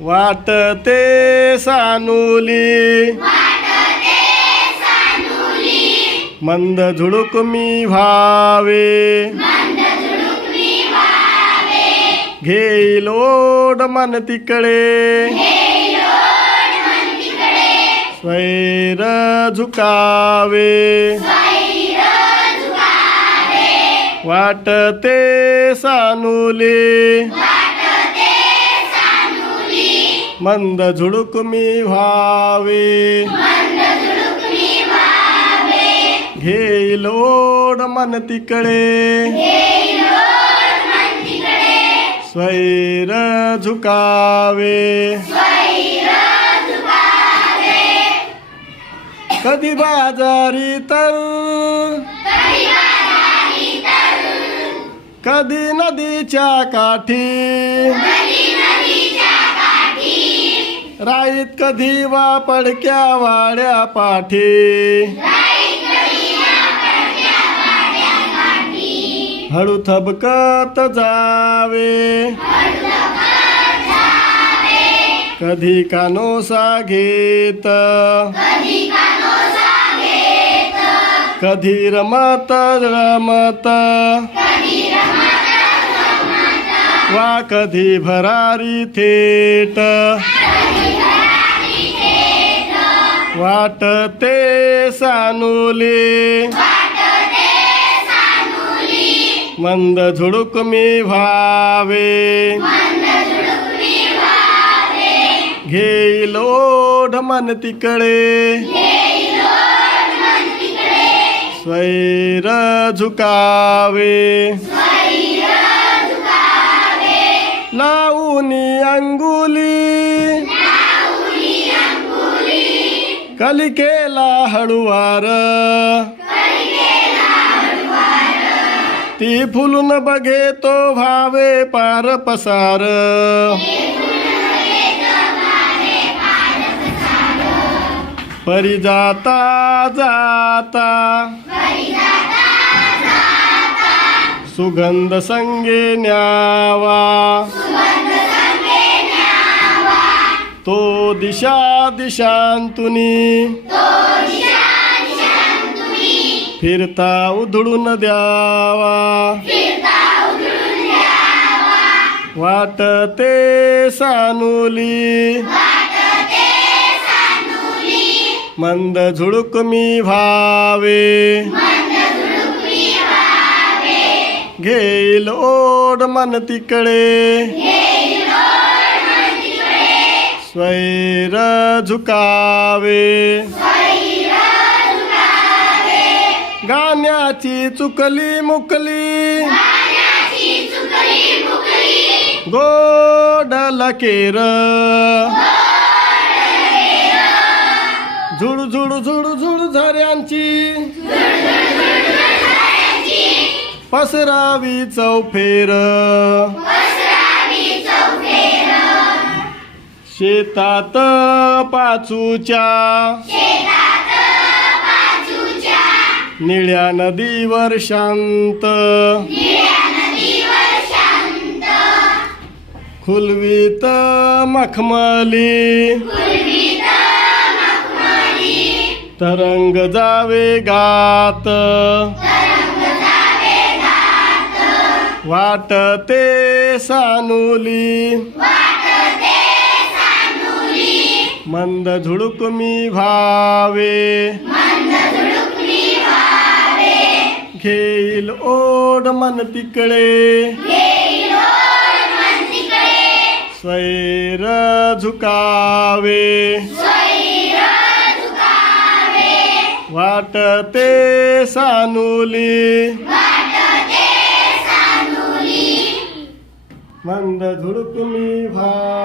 वाटते सानुली मंद झुळूक मी व्हावे घेईल ओढ मन तिकडे स्वैर झुकावे वाटते सानुली मंद झुळूक मी व्हावे घेईल ओढ मन तिकडे स्वैर झुकावे कधी बाजारी तर कधी नदीच्या काठी राईत कधी वा पडक्या वाड्या पाठी हळू थबकत जावे कधी कानोसा घेत कधी रमत रमत वा कधी भरारी थेट वाटते सानुली मंद झुळूक मी व्हावे घेईल ओढ मन तिकडे स्वैर झुकावे लावूनी अंगुली कलिकेला हळुवार ती फुलून बघे तो व्हावे पार पसार परी जाता जाता सुगंध संगे न्यावा तो दिशा दिशांतुनी फिरता उधळून द्यावा वाटते सानुली मंद झुळूक मी व्हावे घेईल ओढ मन तिकडे स्वैर झुकावे गाण्याची चुकली मुकली गोड लकेर झुळ झुळ झुळ झुळ झऱ्यांची पसरावी चौफेर शेतात पाचूच्या निळ्या नदीवर शांत खुलवीत मखमली तरंग जावे गात वाटते सानुली मंद झुळूक मी व्हावे घेईल ओढ मन तिकडे स्वैर झुकावे वाटते सानुली मंद झुळूक मी व्हावे